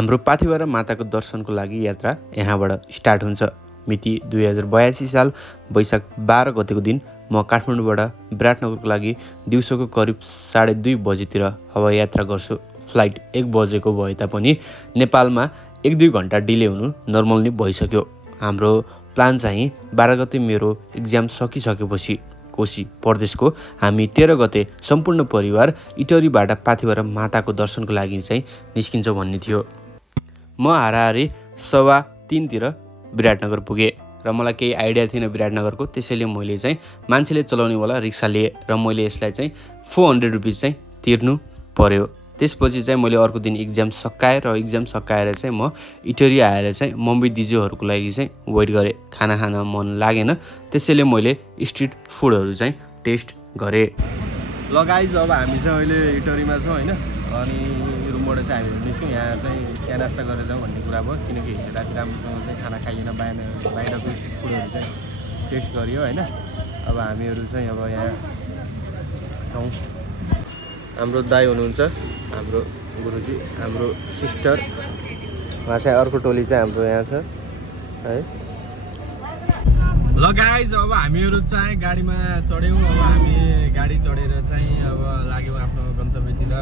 हाम्रो पाथिभरा माताको दर्शनको लागि यात्रा यहाँबाट स्टार्ट हुन्छ। मिति 2082 साल वैशाख 12 गतेको दिन म काठमाडौँबाट विराटनगरको लागि दिउँसोको करिब 2:30 बजेतिर हवाई यात्रा गर्छु। फ्लाइट 1 बजेको भए तापनि नेपालमा 1-2 घण्टा डिले हुनु नर्मल नै भइसक्यो। हाम्रो प्लान चाहिँ 12 गते मेरो एक्जाम सकिसकेपछि कोशी प्रदेशको हामी 13 गते सम्पूर्ण परिवार इटरीबाट पाथिभरा माताको दर्शनको लागि चाहिँ निस्किन्छ भन्ने थियो। म हाराहारी 2:15 तिर विराटनगर पुगेँ र मलाई केही आइडिया थिएन विराटनगरको, त्यसैले मैले चाहिँ मान्छेले चलाउनेवाला रिक्सा लिएँ र मैले यसलाई चाहिँ 400 रुपिस चाहिँ तिर्नु पर्यो। त्यसपछि चाहिँ मैले अर्को दिन एक्जाम सकाएर चाहिँ म इटरी आएर चाहिँ मम्मी दिजूहरूको लागि चाहिँ वेट गरेँ। खाना खान मन लागेन, त्यसैले मैले स्ट्रिट फुडहरू चाहिँ टेस्ट गरेँ। ल गाइज, अब हामी चाहिँ अहिले इटरीमा छौँ होइन, अनि रुमबाट चाहिँ हामी निस्क्यौँ। यहाँ चाहिँ चिया नास्ता गरेर जाउँ भन्ने कुरा भयो, किनकि राति राम्रोसँग चाहिँ खाना खाइएन, बाहिरको स्ट्रिट फुडहरू चाहिँ टेस्ट गरियो होइन। अब हामीहरू चाहिँ अब यहाँ छौँ। हाम्रो दाइ हुनुहुन्छ, हाम्रो गुरुजी, हाम्रो सिस्टर, उहाँ चाहिँ अर्को टोली चाहिँ हाम्रो यहाँ छ है। ल गाइज, अब हामीहरू चाहिँ गाडीमा चढ्यौँ। अब हामी गाडी चढेर चाहिँ अब लाग्यौँ आफ्नो गन्तव्यतिर।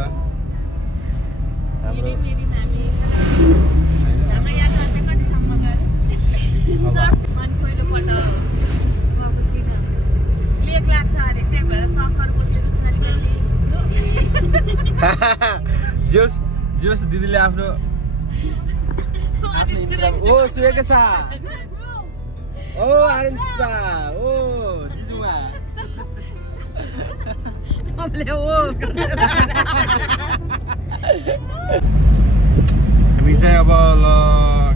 जोस दिदीले आफ्नो ओ सुवेकसा, ओ आरन्सा, ओ जिजुमा हामी चाहिँ अब ल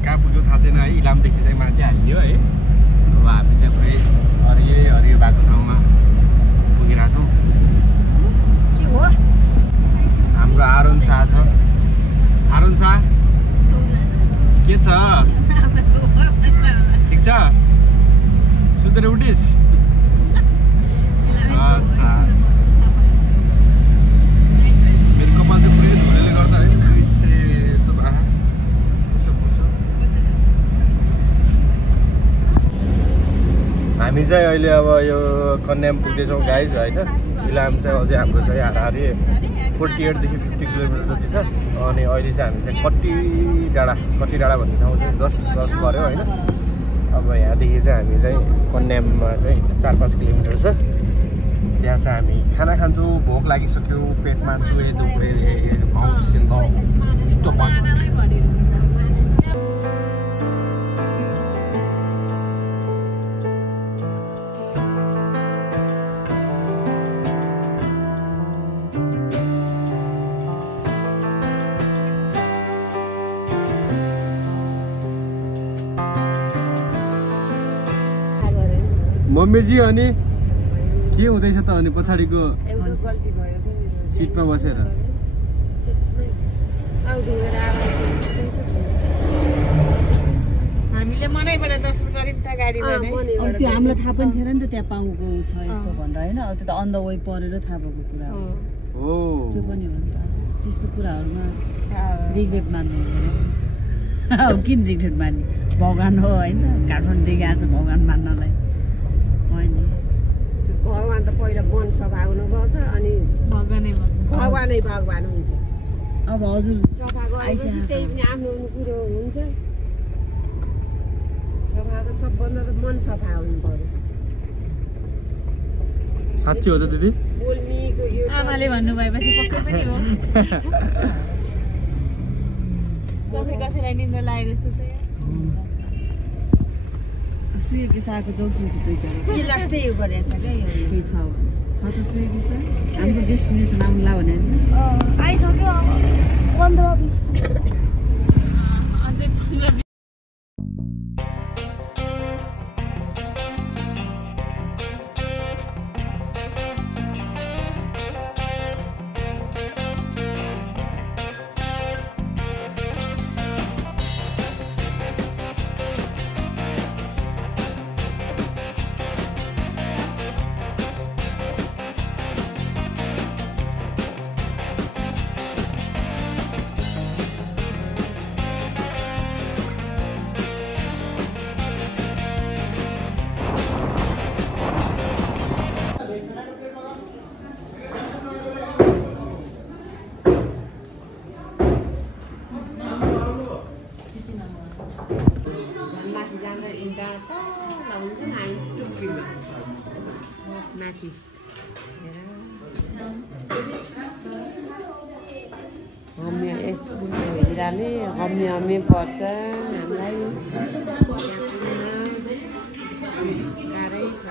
कहाँ पुग्यो थाहा छैन है। इलामदेखि चाहिँ माथि हालिदियो है। अब हामी चाहिँ पुरै हरियो भएको ठाउँमा पुगिरहेछौँ। हाम्रो आरुन शाह छ। आरुन शाह के छ? ठिक छ? सुतेर उठिस? अच्छा, मेरो कपाल चाहिँ पुरै धुलोले गर्दा है सेतो भएर पुग्छ। हामी चाहिँ अहिले अब यो कन्याम पुग्दैछौँ गाइज होइन। इलाम चाहिँ अझै हाम्रो चाहिँ हाराहारी 48देखि 50 किलोमिटर जति छ। अनि अहिले चाहिँ हामी चाहिँ कति डाँडा भन्ने ठाउँ चाहिँ जस्ट क्रस गऱ्यो होइन। अब यहाँदेखि चाहिँ हामी चाहिँ कन्याममा चाहिँ 4-5 किलोमिटर छ। त्यहाँ चाहिँ हामी खाना खान्छौँ। भोक लागिसक्यो, पेट मान्छौँ, दुख्रे माउस मम्मीजी। अनि के हुँदैछ त? अनि पछाडिको सिटमा बसेर हामीले मनैबाट दर्शन गर्यौँ त गाडीमा नै। त्यो हामीलाई थाहा पनि थिएन नि त त्यहाँ पाउँको छ यस्तो भनेर होइन। अब त्यो त अन द वे परेर थाहा भएको कुरा हो। त्यो पनि हो नि त। त्यस्तो कुराहरूमा रिग्रेट मान्नु हुँदैन। किन रिग्रेट मान्ने? भगवान हो होइन। काठमाडौँदेखि आज भगवान मान्नलाई होइन। भगवान त पहिला मन सफा हुनुपर्छ, अनि भगवानै भगवान हुन्छ। अब हजुर सफा गरेपछि त्यही पनि आफ्नो कुरो हुन्छ। सफा त सबभन्दा त मन सफा हुनु पर्यो। साँच्चै हो त दिदी? बोल्नेको यो आमाले भन्नुभएपछि पक्कै पनि हो। कसैलाई निन्द्रा लागेको जस्तो छ। सुएको साको जौसुको दुईजना यो लास्टै यो गरेछ क्या। यो केही छ त सुएको सा। हाम्रो डेस्टिनेसन आउनुला भने आइसक्यो अब 15-20 माथि जाँदा हिँड्दा तल हुन्छ नि हामी टुक्रिमा माथि हम्मे यस्तो हिँड्दाले हम्मे पर्छ हामीलाई गाह्रै छ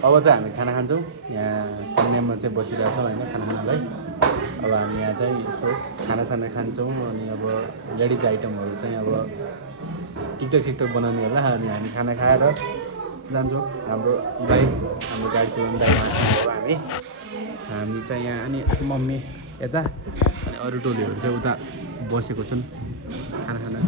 अब चाहिँ हामी खाना खान्छौँ यहाँ कन्याममा चाहिँ बसिरहेछौँ होइन खाना खानालाई अब हामी यहाँ चाहिँ यसो खानासाना खान्छौँ अनि अब लेडिज आइटमहरू चाहिँ अब टिकटक बनाउने होला अनि हामी खाना खाएर जान्छौँ हाम्रो गाडी चलाउने दाइ हामी चाहिँ यहाँ अनि मम्मी यता अनि अरू टोलीहरू चाहिँ उता बसेको छन् खाना खाना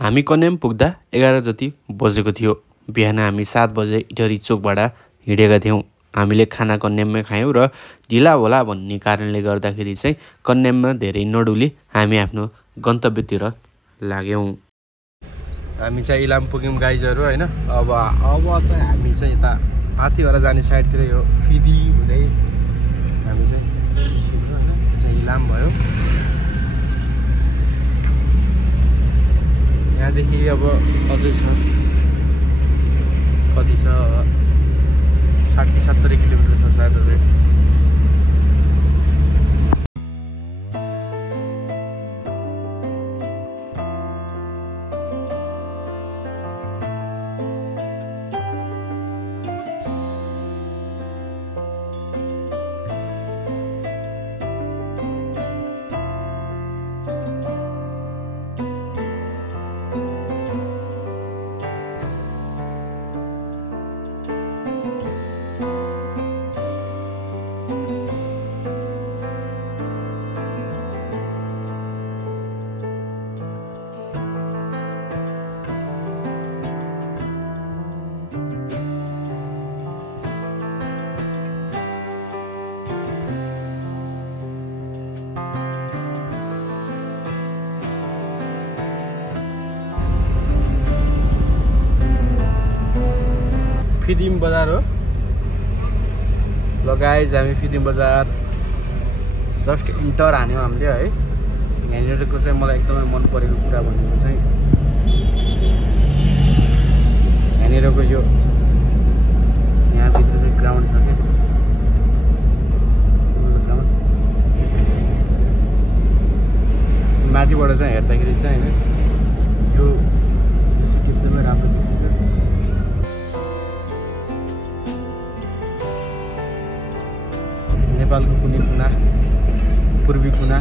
हामी कन्याम पुग्दा 11 जति बजेको थियो। बिहान हामी 7 बजे इटरी चोकबाट हिँडेका थियौँ। हामीले खाना कन्याममै खायौँ र ढिला होला भन्ने कारणले गर्दाखेरि चाहिँ कन्याममा धेरै नडुली हामी आफ्नो गन्तव्यतिर लाग्यौँ। हामी चाहिँ इलाम पुग्यौँ गाइजहरू होइन। अब चाहिँ हामी चाहिँ यता पाथीभरा जाने साइडतिर यो फिदी हुँदै हामी चाहिँ इलाम भयो। यहाँदेखि अब अझै छ कति छ 60-70 किलोमिटर छ सायद अझै। फिदिम बजार हो। ल गाइज हामी फिदिम बजार जस्ट इन्टर हान्यौँ हामीले है। यहाँनिरको चाहिँ मलाई एकदमै मन परेको कुरा भनेको चाहिँ यहाँनिरको यो यहाँभित्र चाहिँ ग्राउन्ड छ क्या माथिबाट चाहिँ हेर्दाखेरि चाहिँ होइन यो सिटी एकदमै राम्रो देखिन्छ। नेपालको कुनै कुना पूर्वी कुना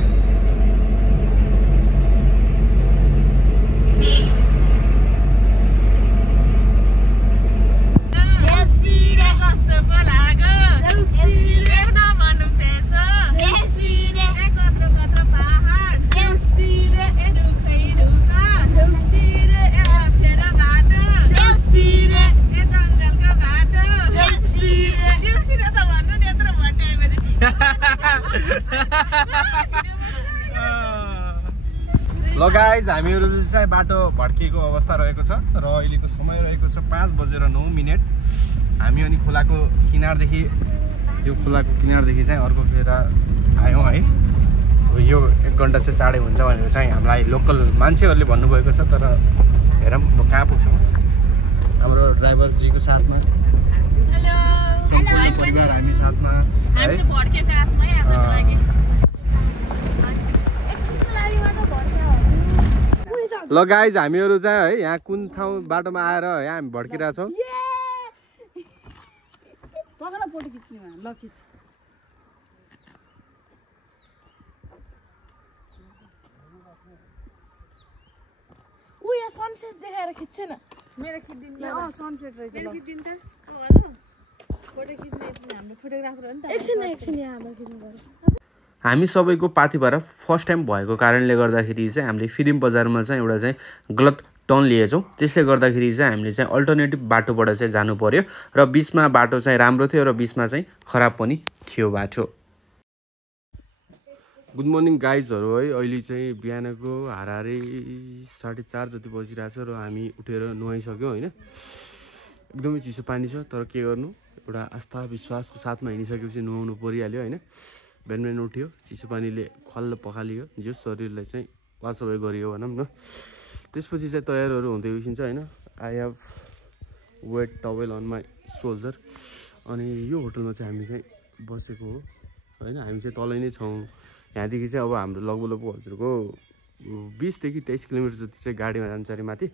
ल गाइज हामीहरू चाहिँ बाटो भड्किएको अवस्था रहेको छ र अहिलेको समय रहेको छ 5:09। हामी अनि खोलाको किनारदेखि चाहिँ अर्को फेर आयौँ है। यो 1 घन्टा चाहिँ चाँडै हुन्छ भनेर चाहिँ हामीलाई लोकल मान्छेहरूले भन्नुभएको छ। तर हेरौँ कहाँ पुग्छौँ। हाम्रो ड्राइभरजीको साथमा परिवार हामी साथमा है। ल गाइज हामीहरू चाहिँ है यहाँ कुन ठाउँ बाटोमा आएर यहाँ हामी भड्किरहेछौँ। सनसेट देखाएर खिच्छ न मेरो खिच्दिन सनसेट रहेछ मेरो खिच्दिन त फोटो खिच्ने हाम्रो फोटोग्राफर हो नि त। एकछिन यहाँ हाम्रो खिच्नु पर्यो। हामी सबैको पाथीभरा फर्स्ट टाइम भएको कारणले गर्दाखेरि चाहिँ हामीले फिदिम बजारमा चाहिँ एउटा चाहिँ गलत टर्न लिएछौँ। त्यसले गर्दाखेरि चाहिँ हामीले चाहिँ अल्टरनेटिभ बाटोबाट चाहिँ जानु पर्यो र बिचमा बाटो चाहिँ राम्रो थियो र बिचमा चाहिँ खराब पनि थियो बाटो। गुड मर्निङ गाइजहरू है, अहिले चाहिँ बिहानको हाराहारी 4:30 जति बजिरहेछ र हामी उठेर नुहाइसक्यौँ होइन। एकदमै चिसो पानी छ तर के गर्नु, एउटा आस्था विश्वासको साथमा हिँडिसकेपछि नुहाउनु परिहाल्यो होइन। बिहान बिहान उठ्यो, चिसो पानीले खल्ल पखालियो, जो शरीरलाई चाहिँ वासवाई गरियो भनौँ न। त्यसपछि चाहिँ तयारहरू हुँदै उठिन्छ होइन। I have wet towel on my shoulder. अनि यो होटलमा चाहिँ हामी चाहिँ बसेको हो होइन। हामी चाहिँ तलै नै छौँ। यहाँदेखि चाहिँ अब हाम्रो लगभग हजुरको 20 देखि 23 किलोमिटर जति चाहिँ गाडीमा जान्छ अरे माथि।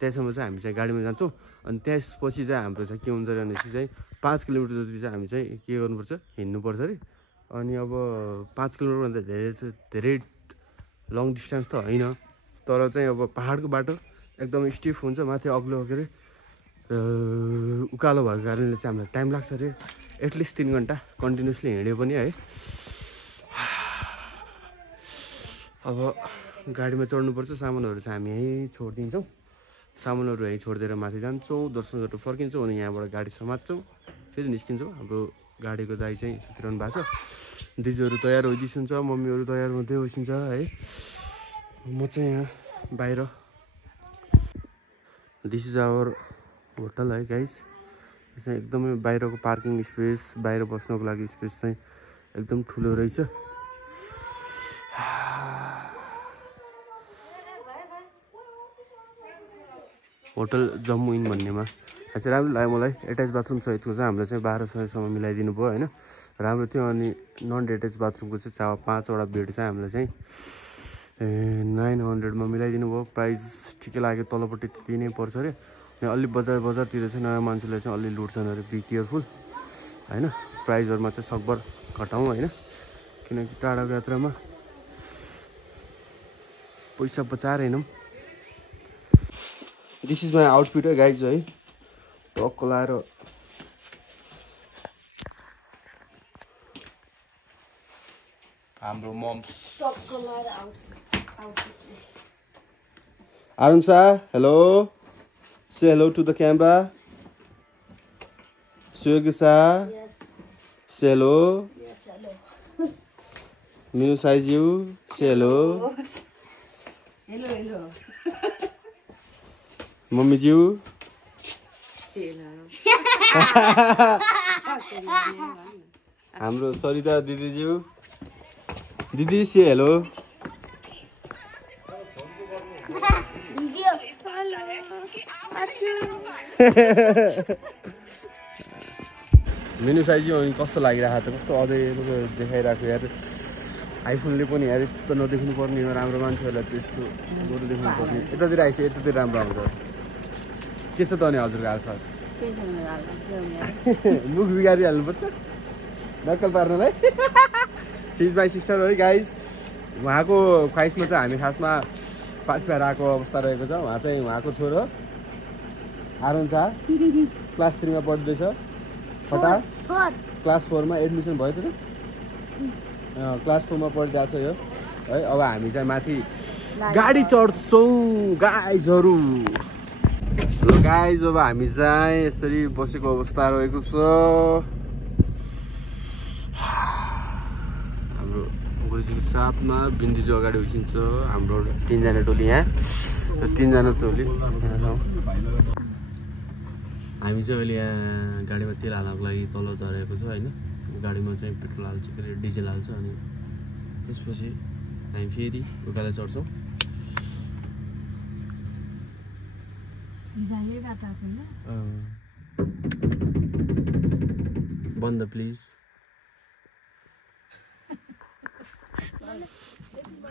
त्यहाँसम्म चाहिँ हामी चाहिँ गाडीमा जान्छौँ। अनि त्यसपछि चाहिँ हाम्रो चाहिँ के हुन्छ अरे भनेपछि चाहिँ 5 किलोमिटर जति चाहिँ हामी चाहिँ के गर्नुपर्छ, हिँड्नुपर्छ अरे। अनि अब 5 किलोमिटरभन्दा धेरै लङ डिस्टेन्स त होइन, तर चाहिँ अब पहाडको बाटो एकदम स्टिफ हुन्छ, माथि अग्लो के अरे उकालो भएको कारणले चाहिँ हामीलाई टाइम लाग्छ अरे। एटलिस्ट 3 घन्टा कन्टिन्युसली हिँड्यो पनि है। अब गाडीमा चढ्नुपर्छ। सामानहरू चाहिँ हामी यहीँ छोडिदिन्छौँ। सामानहरू यहीँ छोडिदिएर माथि जान्छौँ, दर्शन गरेर फर्किन्छौँ अनि यहाँबाट गाडी समात्छौँ, फेरि निस्किन्छौँ। हाम्रो गाडीको दाइ चाहिँ सुतिरहनु भएको छ। दिदीहरू तयार हुँदैछिन्छ, मम्मीहरू तयार हुँदै उठिन्छ है। म चाहिँ यहाँ बाहिर। दिस इज आवर होटल है गाइस। चाहिँ एकदमै बाहिरको पार्किङ स्पेस, बाहिर बस्नको लागि स्पेस चाहिँ एकदम ठुलो रहेछ। होटल जम्मू इन भन्नेमा चाहिँ राम्रो लाग्यो मलाई। एट्याच बाथरुम सहितको चाहिँ हामीलाई चाहिँ 1200सम्म मिलाइदिनु भयो होइन, राम्रो थियो। अनि नन एट्याच बाथरुमको चाहिँ 5वटा बेड चाहिँ हामीलाई चाहिँ 900मा मिलाइदिनु भयो। प्राइस ठिकै लाग्यो, तलपट्टि त्यति नै पर्छ अरे। अनि अलि बजारतिर चाहिँ नयाँ मान्छेलाई चाहिँ अलि लुट्छन् अरे, बी केयरफुल होइन। प्राइसहरूमा चाहिँ सकभर घटाउँ होइन, किनकि टाढाको यात्रामा पैसा बचाएर हिँडौँ। दिस इज माई आउटफिट है गाइज है। टक्क लाएर हाम्रो मम्स आरुन्सा, hello, say hello to the camera. सुयोगिसा, से हेलो। मिनु साइज्यू, से हेलो। हेलो मम्मीज्यू, हाम्रो सरिता दिदीज्यू, दिदी से हेलो। मेनु साइज्यू अनि कस्तो लागिरहेको त, कस्तो अझै देखाइरहेको यार। आइफोनले पनि यार यस्तो त नदेख्नु पर्ने हो, राम्रो मान्छेहरूलाई त्यस्तो गोरु देख्नु पर्ने। यतातिर आइस, यतातिर राम्रो आउँछ। के छ त अनि हजुरको हालखबर? मुख बिगारिहाल्नुपर्छ नक्कल पार्नलाई। सी इज माई सिस्टर है गाइज। उहाँको ख्वाइसमा चाहिँ हामी खासमा 5 भाइ आएको अवस्था रहेको छ। उहाँ चाहिँ उहाँको छोरो आरुण शाह क्लास 3मा पढ्दैछ। फटा क्लास 4मा एडमिसन भयो त? क्लास 4मा पढिरहेको छ यो है। अब हामी चाहिँ माथि गाडी चढ्छौँ गाइजहरू। ल गाइज, अब हामी चाहिँ यसरी बसेको अवस्था रहेको छ। हाम्रो गुरुजीको साथमा बिन्दुजी अगाडि उठिन्छ। हाम्रो 3जना टोली यहाँ, 3जना टोली हामी चाहिँ अहिले यहाँ गाडीमा तेल हाल्नको लागि तल झरेको छ होइन। गाडीमा चाहिँ पेट्रोल हाल्छ, के अरे डिजेल हाल्छ। अनि त्यसपछि हामी फेरि उकालो चढ्छौँ। बन्द प्लिज।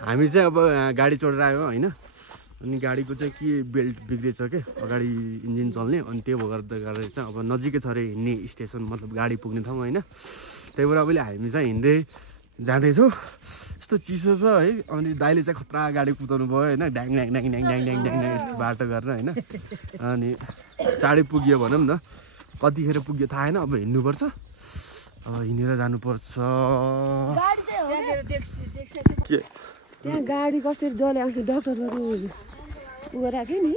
हामी चाहिँ अब गाडी चढेर आयो होइन। अनि गाडीको चाहिँ के बेल्ट बिग्रेछ क्या, अगाडि इन्जिन चल्ने। अनि त्यो भएर चाहिँ अब नजिकै छ अरे हिँड्ने स्टेसन, मतलब गाडी पुग्ने ठाउँ होइन। त्यही भएर अहिले हामी चाहिँ हिँड्दै जाँदैछौँ। यस्तो चिसो छ है। अनि दाइले चाहिँ खतरा गाडी कुदाउनु भयो होइन, ड्याङ ड्याङ ड्याङ ड्याङ ड्याङ ड्याङ ड्याङ यस्तो बाटो गरेर होइन। अनि चाँडै पुग्यो भनौँ न, कतिखेर पुग्यो थाहा होइन। अब हिँड्नुपर्छ, अब हिँडेर जानुपर्छ। त्यहाँ गाडी कसरी जले आउँछ डक्टरहरू उ राख्यो नि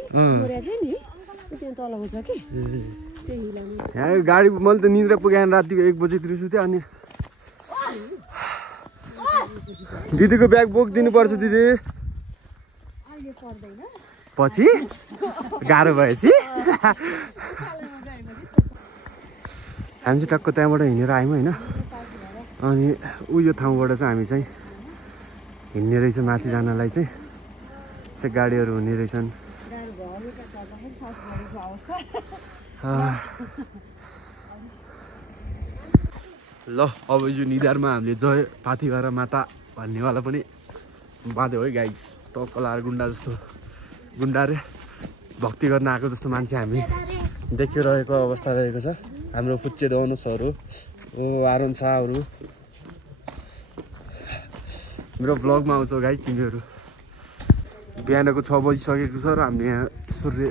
राख्यो नि त्यो तलको छ कि त्यही हिलाउने यहाँ गाडी मैले त निद्रा पुगाएन रातिको 1 बजेतिर सुतेँ अनि दिदीको ब्याग बोकिदिनु पर्छ दिदी पछि गाह्रो भएपछि हामी चाहिँ टक्क त्यहाँबाट हिँडेर आयौँ होइन अनि यो ठाउँबाट चाहिँ हामी चाहिँ हिँड्ने रहेछ माथि जानलाई चाहिँ यसै गाडीहरू हुने रहेछन् ल अब यो निधारमा हामीले जय पाथिभरा माता भन्नेवाला पनि बाँध्यो है गाइस टक्क लाएर गुन्डा जस्तो गुन्डा रे भक्ति गर्न आएको जस्तो मान्छे हामी देखिरहेको अवस्था रहेको छ हाम्रो फुच्चे डोनसहरू ओ आरोन शाहहरू मेरो ब्लगमा आउँछौ गाइस तिमीहरू बिहानको 6 बजिसकेको छ र हामीले यहाँ सूर्य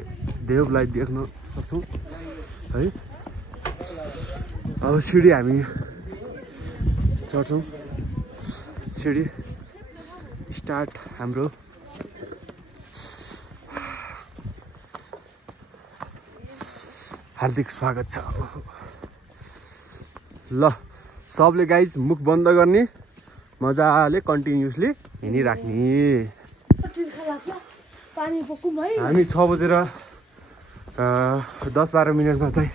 देवलाई देख्न सक्छौँ है अब सिडी हामी चढ्छौँ सिडी स्टार्ट हाम्रो हार्दिक स्वागत छ ल सबले गाइस मुख बन्द गर्ने मजाले कन्टिन्युसली हिँडिराख्ने हामी 6 बजेर 10-12 मिनटमा चाहिँ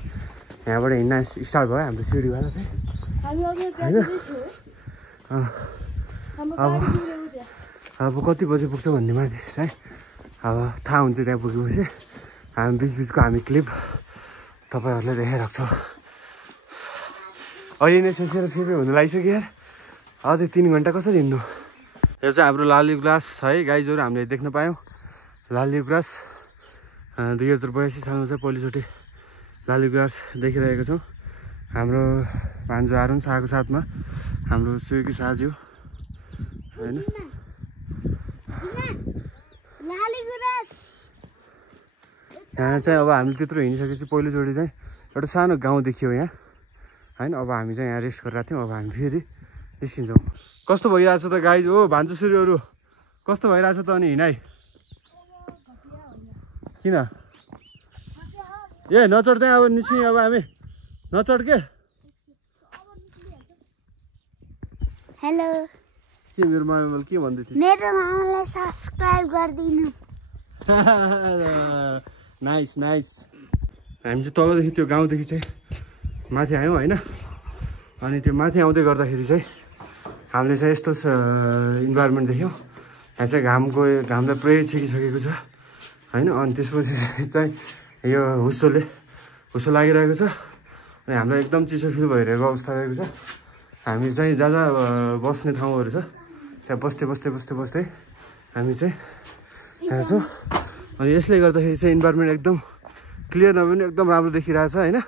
यहाँबाट हिँड्न स्टार्ट भयो हाम्रो सिडीवाला चाहिँ होइन अब कति बजी पुग्छ भन्ने माथि चाहिँ अब थाहा हुन्छ त्यहाँ पुगेपछि हामी बिचबिचको हामी क्लिप तपाईँहरूलाई देखाइरहेको छौँ अहिले नै सेसेर फेरि हुनु लागिसक्यो यार अझै 3 घन्टा कसरी हिँड्नु यो चाहिँ हाम्रो लाली गुराँस है गाइजहरू हामीले देख्न पायौँ लाली गुराँस 2082 सालमा चाहिँ पहिलोचोटि लाली गुराँस देखिरहेको छौँ हाम्रो भान्जो आरोन शाहको साथमा हाम्रो सुकी साजु होइन यहाँ चाहिँ अब हामीले त्यत्रो हिँडिसकेपछि पहिलोचोटि चाहिँ एउटा सानो गाउँ देखियो यहाँ होइन अब हामी चाहिँ यहाँ रेस्ट गरिरहेको थियौँ अब हामी फेरि निस्किन्छौँ कस्तो भइरहेछ त गाइज हो भान्जो सुरुहरू कस्तो भइरहेछ त अनि हिँडाइ किन ए नचढ्दै अब निस्क्यौँ अब हामी नचढ के हेलो के मेरो मामाले के भन्दै थियो मेरो मामालाई सब्स्क्राइब गरिदिनु नाइस नाइस हामी चाहिँ तलदेखि त्यो गाउँदेखि चाहिँ माथि आयौँ होइन अनि त्यो माथि आउँदै गर्दाखेरि चाहिँ हामीले चाहिँ यस्तो इन्भाइरोमेन्ट देख्यौँ यहाँ चाहिँ घामलाई पुरै छेकिसकेको छ होइन अनि त्यसपछि चाहिँ यो हुस्सो लागिरहेको छ अनि हामीलाई एकदम चिसो फिल भइरहेको अवस्था रहेको छ हामी चाहिँ जहाँ जहाँ बस्ने ठाउँहरू छ त्यहाँ बस्दै हामी चाहिँ यहाँ छौँ अनि यसले गर्दाखेरि चाहिँ इन्भाइरोमेन्ट एकदम क्लियर नभए पनि एकदम राम्रो देखिरहेछ होइन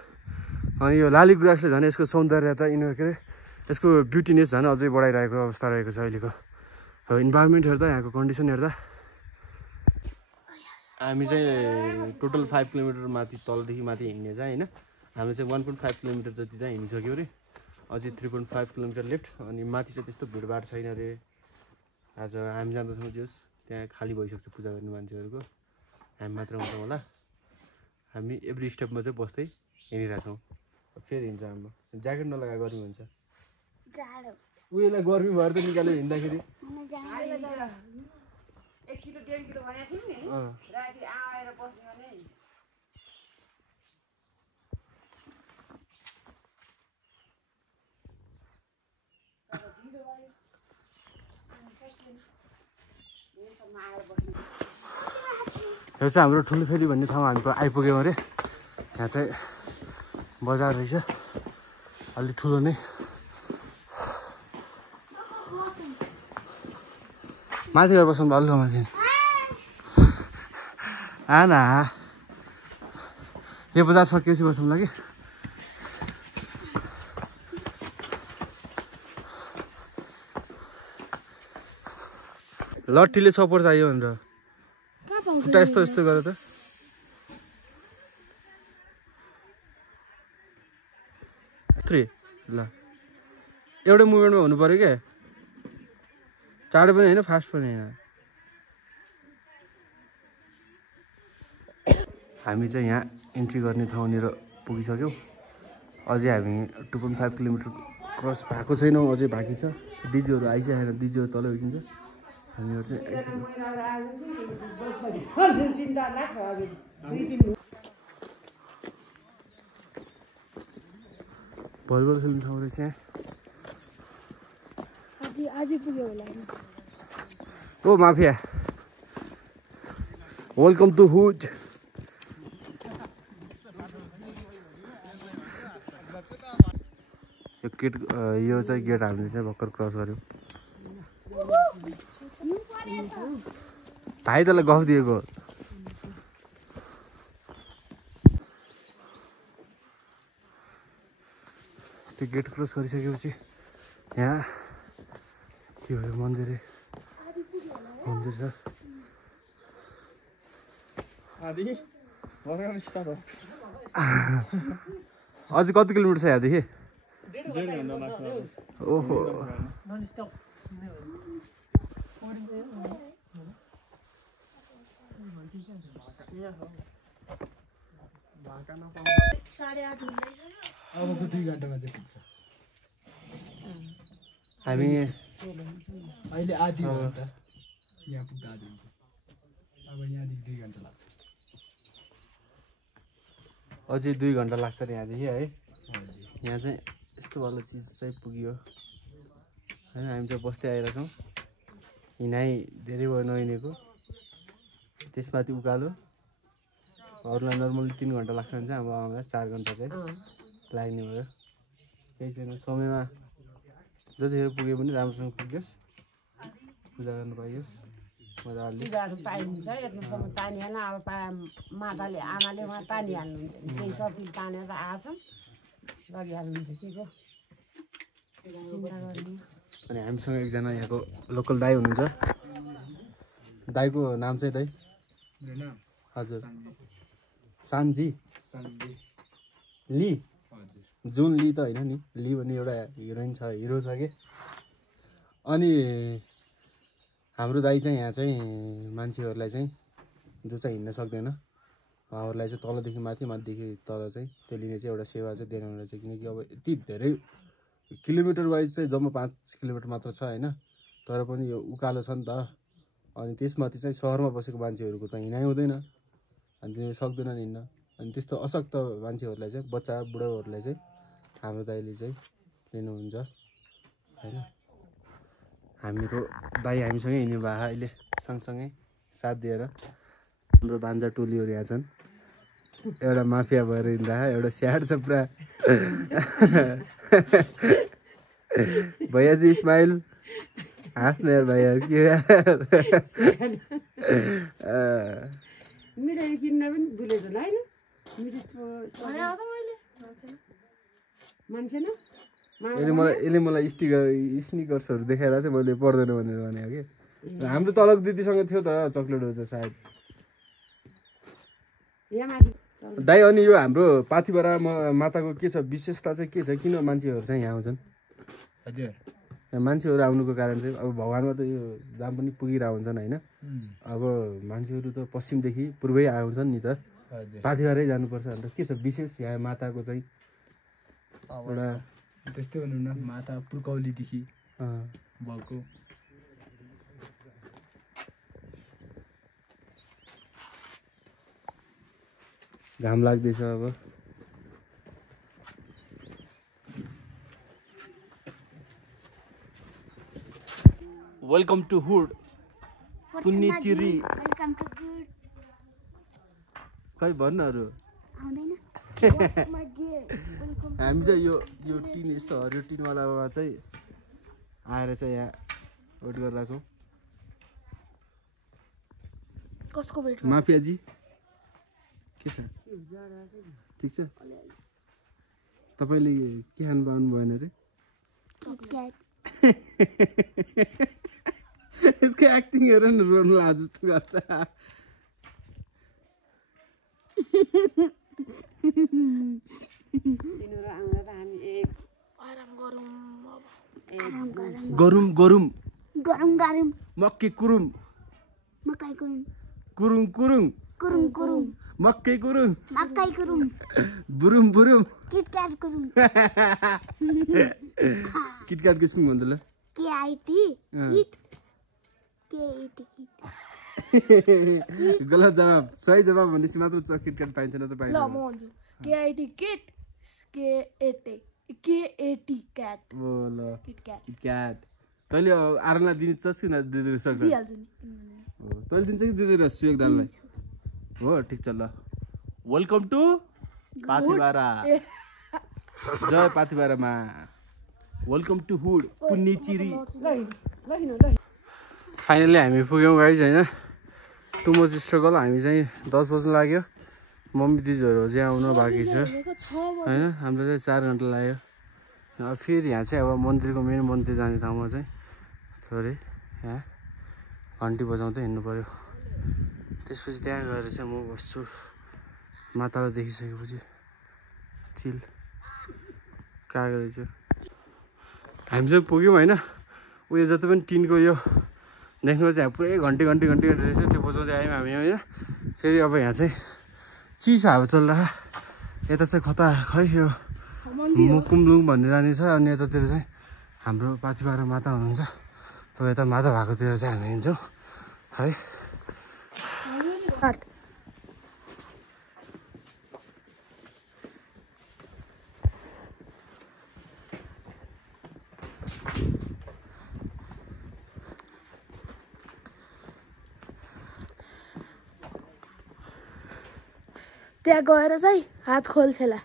अनि यो लाली गुराँसले झन् यसको सौन्दर्यता के अरे यसको ब्युटिनेस झन् अझै बढाइरहेको अवस्था रहेको छ अहिलेको अब इन्भाइरोमेन्ट हेर्दा यहाँको कन्डिसन हेर्दा हामी चाहिँ टोटल 5 किलोमिटर माथि तलदेखि माथि हिँड्ने चाहिँ होइन हामी चाहिँ 1.5 किलोमिटर जति चाहिँ हिँडिसक्यो अरे अझै 3.5 किलोमिटर लेफ्ट अनि माथि चाहिँ त्यस्तो भिडभाड छैन अरे आज हामी जाँदैछौँ जोस् त्यहाँ खाली भइसक्छ पूजा गर्ने मान्छेहरूको हामी मात्र हुन्छौँ होला हामी एभ्री स्टेपमा चाहिँ बस्दै हिँडिरहेछौँ फेरि हिँड्छ हाम्रो ज्याकेट नलगाएर गर्मी हुन्छ उयोलाई गर्मी भएर त निकालेर हिँड्दाखेरि यो चाहिँ हाम्रो ठुलो फेरि भन्ने ठाउँ हामी आइपुग्यौँ अरे यहाँ चाहिँ बजार रहेछ अलिक ठुलो नै माथि गएर बस्नु अल्लो माथि आना यो बजार सकिएपछि बसौँला कि लट्ठीले सपोर्ट चाहियो भनेर खुट्टा यस्तो यस्तो गर त ल एउटै मुभमेन्टमा हुनु पर्यो क्या चाँडो पनि होइन फास्ट पनि होइन हामी चाहिँ यहाँ इन्ट्री गर्ने ठाउँनिर पुगिसक्यौँ। अझै हामी 2.5 किलोमिटर क्रस भएको छैनौँ, अझै बाँकी छ। दिजुहरू आइसकेर दिजुहरू तल उठिन्छ, हामीहरू चाहिँ आइसक्यौँ। भलिबल खेल्ने ठाउँ रहेछ यहाँ। ओ माफिया, वेलकम टु हुड। यो चाहिँ गेट हामीले चाहिँ भर्खर क्रस गऱ्यौँ। भाइ तँलाई गफ दिएको। त्यो गेट क्रस गरिसकेपछि यहाँ के भयो, मन्दिर छ। अझै कति किलोमिटर छ यहाँदेखि? ओहो, अबको 2 घन्टामा चाहिँ पुग्छ। हामी अहिले आधी घन्टा यहाँ पुग्दा आधी हुन्छ। अब यहाँदेखि 2 घन्टा लाग्छ। अझै 2 घन्टा लाग्छ अरे यहाँदेखि है। यहाँ चाहिँ यस्तो वाला चिज चाहिँ पुग्यो होइन। हामी चाहिँ बस्दै आइरहेछौँ। हिँडाइ धेरै भयो नहिँडेको। त्यसमाथि उकालो। अरूलाई नर्मली 3 घन्टा लाग्छ भने चाहिँ अब आमालाई 4 घन्टा चाहिँ लाग्ने भयो। केही छैन, समयमा जतिखेर पुगे पनि राम्रोसँग पुग्योस्, पूजा गर्नु पाइयोस् मजाले। पूजाहरू पाइन्छ यत्रोसम्म तानिएन। अब माताले आमाले उहाँ तानिहाल्नुहुन्छ, केही सतिल तानेर आएछौँ गरिहाल्नुहुन्छ के को चिन्ता गर्ने। अनि हामीसँग एकजना यहाँको लोकल दाई हुनुहुन्छ। दाईको नाम चाहिँ दाई? हजुर, सान्जी ली। जुन ली त होइन नि, ली भन्ने एउटा हिरोइन छ, हिरो छ कि। अनि हाम्रो दाई चाहिँ यहाँ चाहिँ मान्छेहरूलाई चाहिँ जो चाहिँ हिँड्न सक्दैन उहाँहरूलाई चाहिँ तलदेखि माथि, माथिदेखि तल चाहिँ त्यो लिने चाहिँ एउटा सेवा चाहिँ दिनु रहेछ। किनकि अब यति धेरै किलोमिटर वाइज चाहिँ जम्मा 5 किलोमिटर मात्र छ होइन, तर पनि यो उकालो छ नि त। अनि त्यसमाथि चाहिँ सहरमा बसेको मान्छेहरूको त हिँडाइ हुँदैन, अनि तिनीहरू सक्दैनन् हिँड्न। अनि त्यस्तो अशक्त मान्छेहरूलाई चाहिँ, बच्चा बुढोहरूलाई चाहिँ हाम्रो दाइले चाहिँ लिनुहुन्छ होइन। हाम्रो दाइ हामीसँगै हिँड्नु भएको अहिले सँगसँगै साथ दिएर। हाम्रो भान्जा टोलीहरू यहाँ छन्। एउटा माफिया भएर हिँड्दा, एउटा स्याहार छ पुरा। भैयाजी स्माइल, हाँस्नु यार भाइ, यार के यार। मिठाई किन्न पनि भुलेछ ल होइन। मान्छे न यसले मलाई स्निकर्सहरू देखाएर थियो, मैले पर्दैन भनेर भनेको कि। हाम्रो तलको दिदीसँग थियो त चक्लेटहरू त सायद। दाइ, अनि यो हाम्रो पाथिभरा माताको के छ विशेषता चाहिँ के छ? किन मान्छेहरू चाहिँ यहाँ आउँछन्? हजुर, मान्छेहरू आउनुको कारण चाहिँ अब भगवान्मा त यो जहाँ पनि पुगिरहेको हुन्छन् होइन। अब मान्छेहरू त पश्चिमदेखि पूर्वै आउँछन् नि त, पाथिभरै जानुपर्छ भनेर के छ विशेष यहाँ माताको चाहिँ? एउटा त्यस्तै भनौँ न, माता पुर्कौलीदेखि भएको। घाम लाग्दैछ अब। वेलकम टु हुड पुन्नेचिरी। Welcome to good. खै भन्नुहरू आउँदैन। हामी चाहिँ यो टिन, यस्तो हरियो टिनवालामा चाहिँ आएर चाहिँ यहाँ वेट गरिरहेको छौँ। कसको वेट? माफियाजी के छ? ठिक छ? तपाईँले के खानु पाउनु भएन अरे? यसको एक्टिङ हेर न, रोनु लाज जस्तो गर्छ। गरौँ गरौँ गरम मक्की कुरुम मकै कुरुङ कुरुङ कुरुङ कुरुङ मकै कुरुम मकै कुरुम बुरुम बुरुम किटक्याट कुरुम किटक्याट किसिम भन्दै ल केआईटी किट केआईटी किट गलत जवाब सही जवाब भनेपछि मात्र किटक्याट पाइन्छ न त पाइन्छ ल म भन्छु केआईटी किट केएटी क्याट ओ ल किटक्याट किटक्याट तैँले आरोनलाई दिन्छस् कि दिँदैन सक्छ दिइहाल्छु नि हो तैँले दिन्छ कि दिँदैन सुयोगदानलाई हो ठिक छ ल वेलकम टु पाथिबारा जय पाथिबारामा वेलकम टु हुड पुन्नेचिरी फाइनली हामी पुग्यौँ गाइज होइन टु मच स्ट्रगल हामी चाहिँ 10 बज्नु लाग्यो मम्मी दिदीहरू चाहिँ आउनु बाँकी छ होइन हाम्रो चाहिँ 4 घन्टा लाग्यो फेरि यहाँ चाहिँ अब मन्दिरको मेन मन्दिर जाने ठाउँमा चाहिँ थोरै यहाँ घन्टी बजाउँदै हिँड्नु पऱ्यो त्यसपछि त्यहाँ गएर चाहिँ म बस्छु मातालाई देखिसकेपछि चिल कहाँ गरेछ हामी चाहिँ पुग्यौँ होइन उयो जति पनि टिनको यो देख्नु चाहिँ पुरै घन्टी रहेछ त्यो बजाउँदै आयौँ हामी होइन फेरि अब यहाँ चाहिँ चिसो हावा चलिरह यता चाहिँ कता खै यो मुकुमलुङ भन्ने जाने छ अनि यतातिर चाहिँ हाम्रो पाथिबारा माता हुनुहुन्छ अब यता माता भएकोतिर चाहिँ हामी हिँड्छौँ है त्यहाँ गएर चाहिँ हात खोल्छेला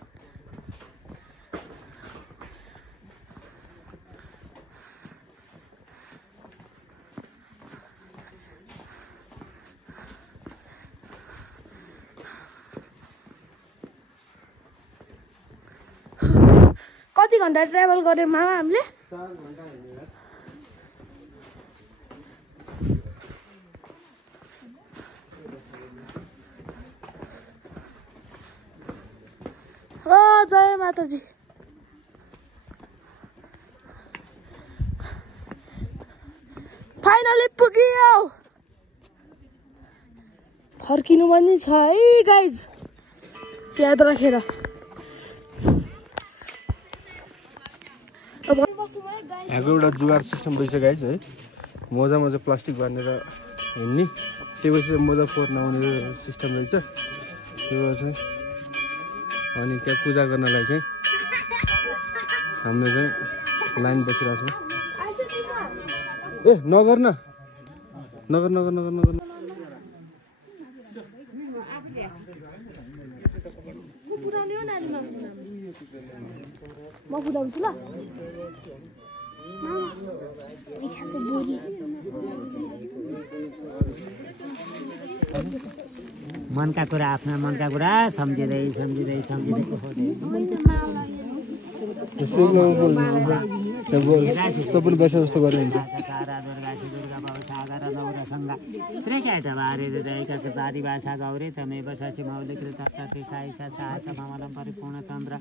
कति घन्टा ट्राभल गर्यौँ मामा हामीले 4 घन्टा हिँडेर र जय माताजी फाइनली पुग्यो फर्किनु पनि छ है गाइज याद राखेर यहाँको एउटा जुगाड सिस्टम रहेछ गाइज है मोजा प्लास्टिक बाँधेर हिँड्ने त्यो पछि मोजा फोहोर नहुने सिस्टम रहेछ त्यो चाहिँ अनि त्यहाँ पूजा गर्नलाई चाहिँ हामीले चाहिँ लाइन बसिरहेको छौँ ए नगर न नगर म पुऱ्याउँछु ल मनका कुरा आफ्ना मनका कुरा सम्झिँदै जस्तो गर्नु भाषा गौरे तमेव शशि मौलिकृतमलम परिपूर्ण चन्द्र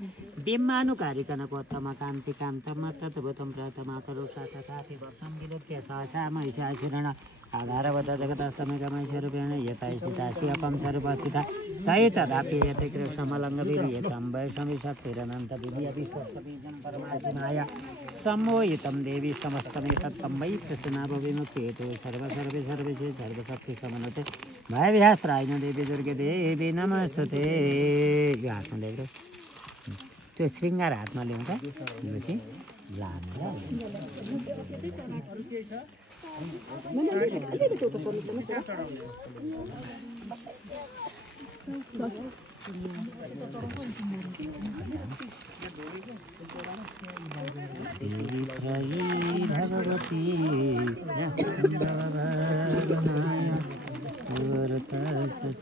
बिम्बानुकारिकनकोत्तम कान्ति कान्तम तद्भुतं प्रथमा करो साथाति भक्तं विलोक्य सहसा महिषासुरण आधारवत जगतस्तमेकमैश्वरूपेण यथा स्थितासि अपं सर्वस्थिता तै तदापि यते कृष्णमलङ्गविर्यतं वैष्णवीशक्तिरनन्त विधियविश्वसबीजं परमाशिमाया सम्मोहितं देवी समस्तमेतत्तं वै प्रसन्नाभविमुक्तेतु सर्वसर्वे सर्वेशे सर्वशक्ति समनुते भयविहास्त्रायण देवी दुर्गे देवी नमस्तुते यो हातमा ल्याएर त्यो श्रृङ्गार हातमा ल्याउँछ भनेपछि भगवती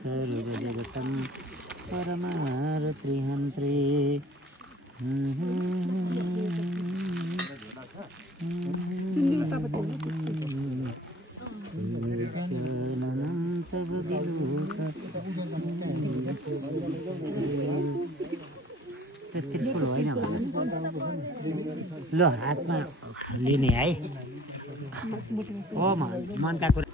सर्वजगतं परमारत्रिहन्त्रे त्रिपुल होइन ल हातमा लिने है हो मनका कुरा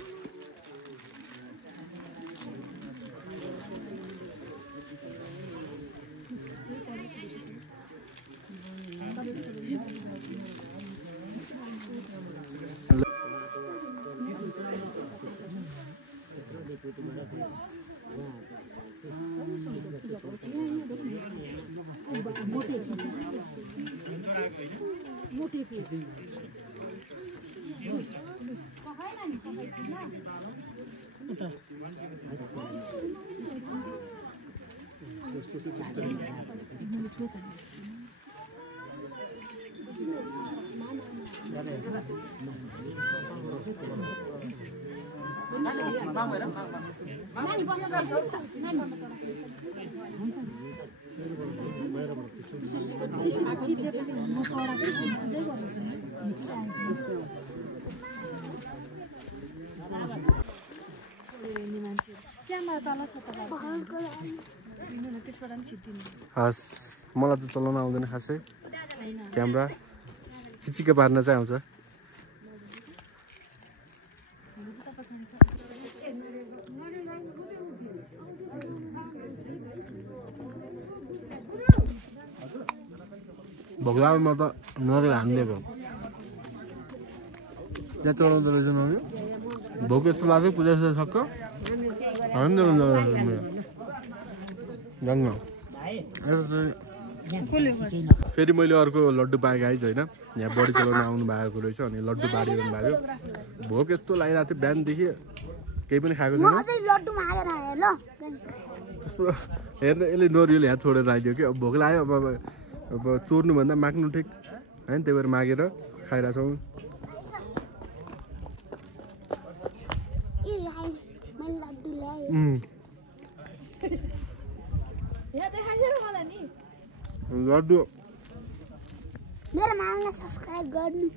हस् मलाई त चलाउन आउँदैन खासै क्यामेरा खिचिका पार्न चाहिँ आउँछ भोग्लामा त नरियल हानिदिएको त्यहाँ चलाउँदो रहेछ नरियल भोक यस्तो लाग्यो पूजा सक्छ फेरि मैले अर्को लड्डु पाएँ गाइज होइन यहाँ बडी चलाउन आउनु भएको रहेछ अनि लड्डु बाँडिरहनु भएको भोक यस्तो लागिरहेको थियो बिहानदेखि केही पनि खाएको छैन हेर्नु यसले नरियल यहाँ छोडेर राखिदियो कि अब भोक लाग्यो अब चोर्नुभन्दा माग्नु ठिक होइन त्यही भएर मागेर खाइरहेछौँ लड्डु मेरो मामालाई सब्स्क्राइब गर्नु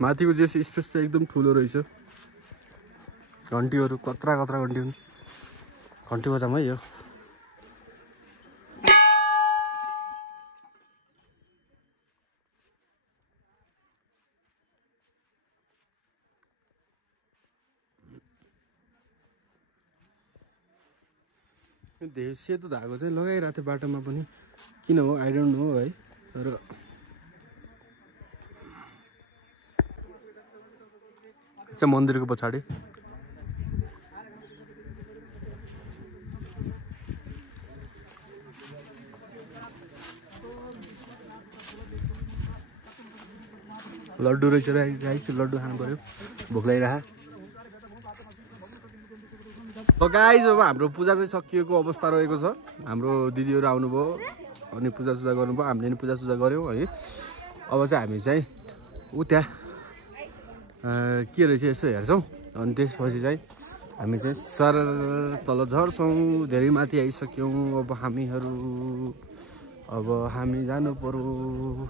माथिको जे स्पेस चाहिँ एकदम ठुलो रहेछ घन्टीहरू कत्रा कत्रा घन्टी हुन् घन्टी बजाम है यो धेरै सेतो धागो चाहिँ लगाइरहेको थियो बाटोमा पनि किन हो आई डोन्ट नो है तर चाहिँ मन्दिरको पछाडि लड्डु रहेछ राइस लड्डु खानु पर्यो भोक लागिरह गाइस अब हाम्रो पूजा चाहिँ सकिएको अवस्था रहेको छ हाम्रो दिदीहरू आउनुभयो अनि पूजासुजा गर्नुभयो हामीले नि पूजासुजा गऱ्यौँ है अब चाहिँ हामी चाहिँ ऊ त्यहाँ के रहेछ यसो हेर्छौँ अनि त्यसपछि चाहिँ हामी चाहिँ सर तल झर्छौँ धेरै माथि आइसक्यौँ अब हामी जानु पर्यो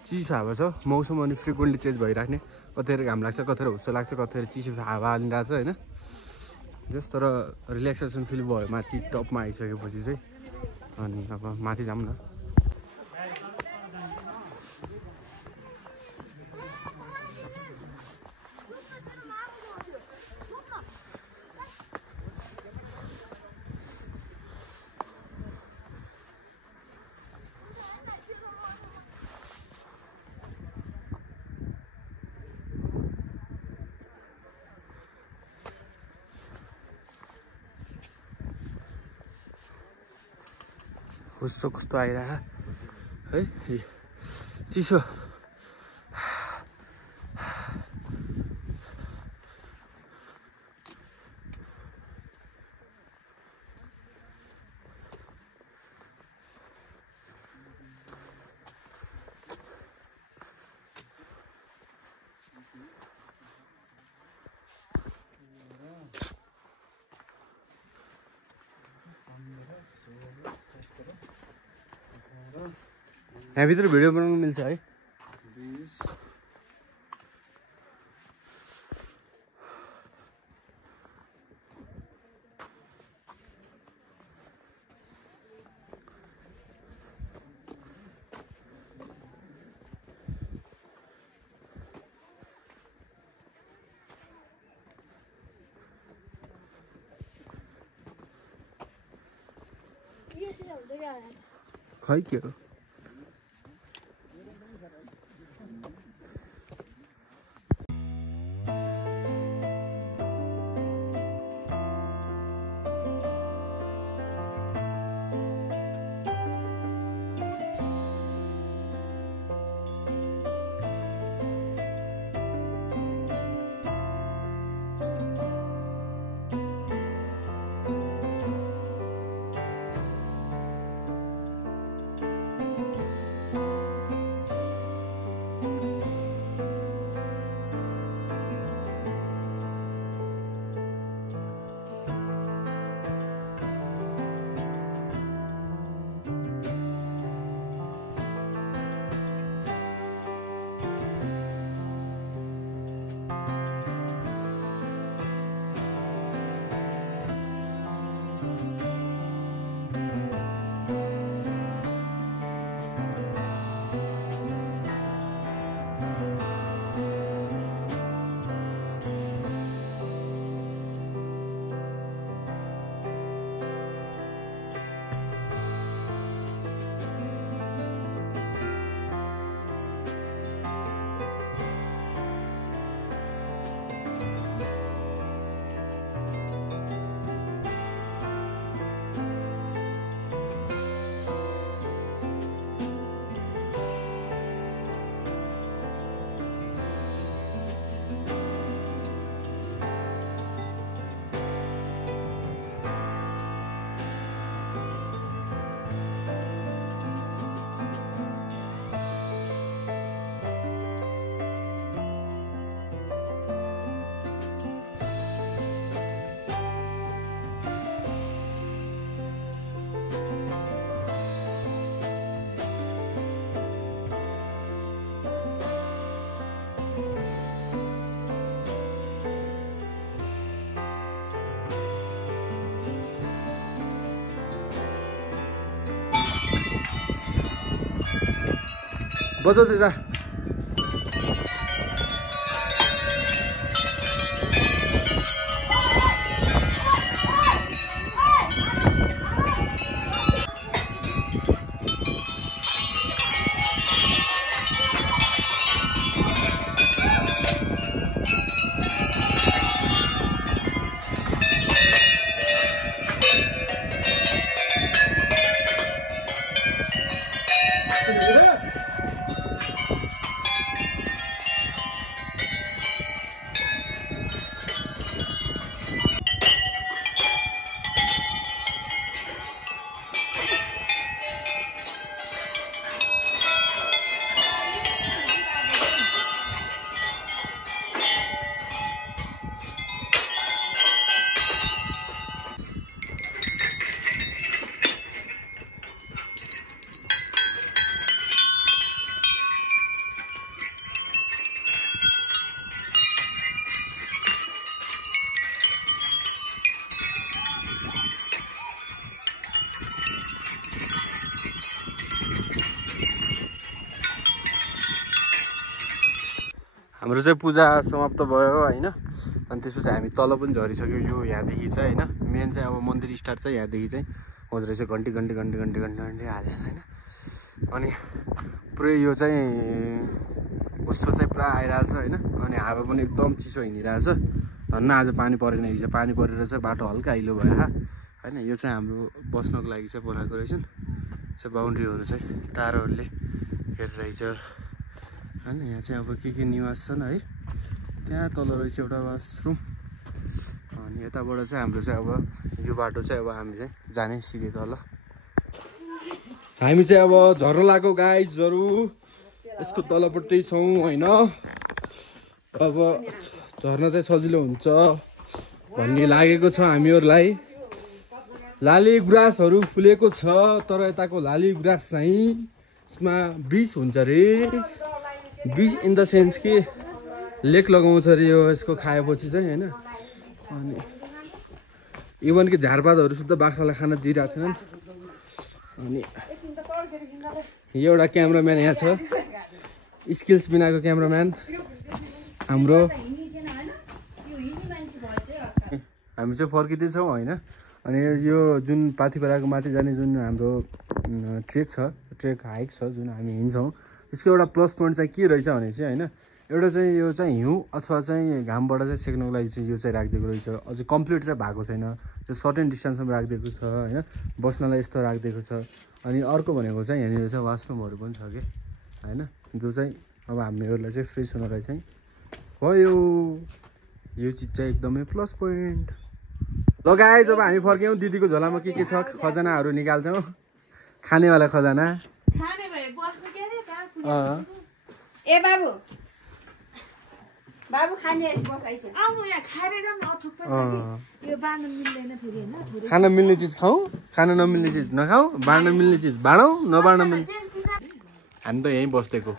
चिसो हावा छ मौसम अनि फ्रिक्वेन्टली चेन्ज भइराख्ने कतिखेर घाम लाग्छ कतिखेर हुस्सो लाग्छ कतिखेर चिसो हावा हालिरहेको छ होइन जस तर रिल्याक्सेसन फिल भयो माथि टपमा आइसकेपछि चाहिँ अनि अब माथि जाऊँ न हुस्सो कस्तो आइरह है चिसो यहाँभित्र भिडियो बनाउनु मिल्छ है। खै के हो बजाउँदै जा। हाम्रो चाहिँ पूजा समाप्त भयो हैन। अनि त्यसपछि हामी तल पनि झरिसक्यो। यो यहाँदेखि चाहिँ हैन, मेन चाहिँ अब मन्दिर स्टार्ट चाहिँ यहाँदेखि चाहिँ हुँदो रहेछ। घन्टी घन्टी घन्टी घन्टी घन्टी घन्टी हालेर हैन। अनि पुरै यो चाहिँ कस्तो चाहिँ पुरा आइरहेछ हैन। अनि हावा पनि एकदम चिसो हिँडिरहेछ। धन्न आज पानी परेन। हिजो पानी परेर चाहिँ बाटो हल्का हिलो भयो हैन। यो चाहिँ हाम्रो बस्नको लागि चाहिँ बनाएको रहेछन्। चाहिँ बाउन्ड्रीहरू चाहिँ तारहरूले हेरिरहेछ हैन। यहाँ चाहिँ अब के निवास छन् है। त्यहाँ तल रहेछ एउटा वासरुम। अनि यताबाट चाहिँ हाम्रो चाहिँ अब यो बाटो चाहिँ अब हामी चाहिँ जाने सिधै तल। हामी चाहिँ अब झर्न लागेको गाइजहरू यसको तलपट्टि छौँ हैन। अब झर्न चाहिँ सजिलो हुन्छ भन्ने लागेको छ हामीहरूलाई। लाली गुराँसहरू फुलेको छ तर यताको लाली गुराँस चाहिँ यसमा विष हुन्छ रे विष इन द सेन्स कि लेक लगाउँछ रे यो यसको खाएपछि चाहिँ होइन अनि इभन कि झारपातहरू शुद्ध बाख्रालाई खान दिइरहेको थिएनन् अनि एउटा क्यामेराम्यान यहाँ छ स्किल्स बिनाको क्यामेराम्यान हाम्रो हामी चाहिँ फर्किँदैछौँ होइन अनि यो जुन पाथिपाराको माथि जाने जुन हाम्रो ट्रेक छ ट्रेक हाइक छ जुन हामी हिँड्छौँ त्यसको एउटा प्लस पोइन्ट चाहिँ के रहेछ भने चाहिँ होइन एउटा चाहिँ यो चाहिँ हिउँ अथवा चाहिँ घामबाट चाहिँ सेक्नको लागि चाहिँ यो चाहिँ राखिदिएको रहेछ अझै कम्प्लिट चाहिँ भएको छैन त्यो सर्टेन डिस्टेन्समा राखिदिएको छ होइन बस्नलाई यस्तो राखिदिएको छ अनि अर्को भनेको चाहिँ यहाँनिर चाहिँ वासरुमहरू पनि छ कि होइन जो चाहिँ अब हामीहरूलाई चाहिँ फ्रेस हुनलाई चाहिँ भयो यो चिज चाहिँ एकदमै प्लस पोइन्ट लगाए जब हामी फर्क्यौँ दिदीको झोलामा के छ खजानाहरू निकाल्छौँ खानेवाला खजाना ए बाबु बाबु खाने बसाइछ आउनु यहाँ खाएर जाउँ न अथुक्क यो बाँड्न मिल्दैन फेरि हैन खान मिल्ने चिज खाऊ खान नमिल्ने चिज नखाऊ बाँड्न मिल्ने चिज बाँडौँ नबाँड्न मिल्ने हामी त यहीँ बस्देको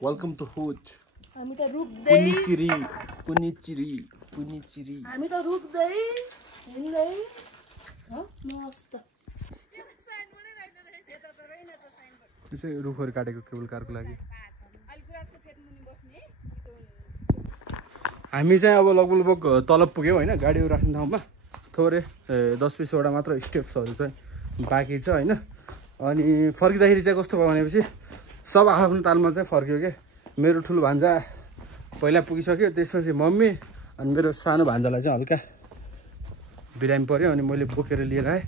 वेलकम टु हुड हामी त रुक्दै पुनिचिरी पुनिचिरी पुनिचिरी हामी त रुक्दै हिँड्दै ह मस्त त्यसै रुखहरू काटेको केबल कारको लागि हामी चाहिँ अब लगभग तलब पुग्यौँ होइन गाडीहरू राख्ने ठाउँमा थोरै 10-20वटा मात्र स्टेप्सहरू चाहिँ बाँकी छ होइन अनि फर्किँदाखेरि चाहिँ कस्तो भयो भनेपछि सब आफ्नो तालमा चाहिँ फर्क्यो क्या मेरो ठुलो भान्जा पहिला पुगिसक्यो त्यसपछि मम्मी अनि मेरो सानो भान्जालाई चाहिँ हल्का बिरामी पऱ्यो अनि मैले बोकेर लिएर आएँ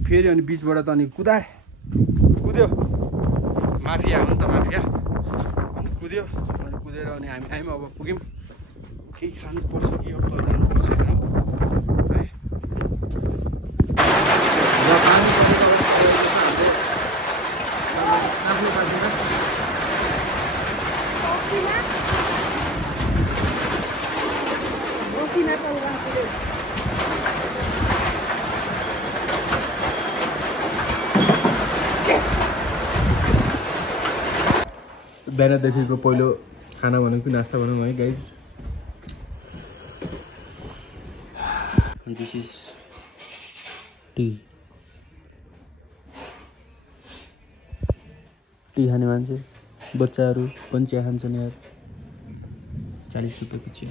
फेरि अनि बिचबाट त अनि कुद्यो माफिया हो नि त माफिया अनि कुद्यो अनि कुदेर अनि हामी आयौँ अब पुग्यौँ केही खानुपर्छ कि अब तल जानुपर्छ है बिहानदेखिको पहिलो खाना भनौँ कि नास्ता भनौँ है गाइज दिस इज टी खाने मान्छे बच्चाहरू पनि चिया खान्छन् यार 40 रुपियाँको चिया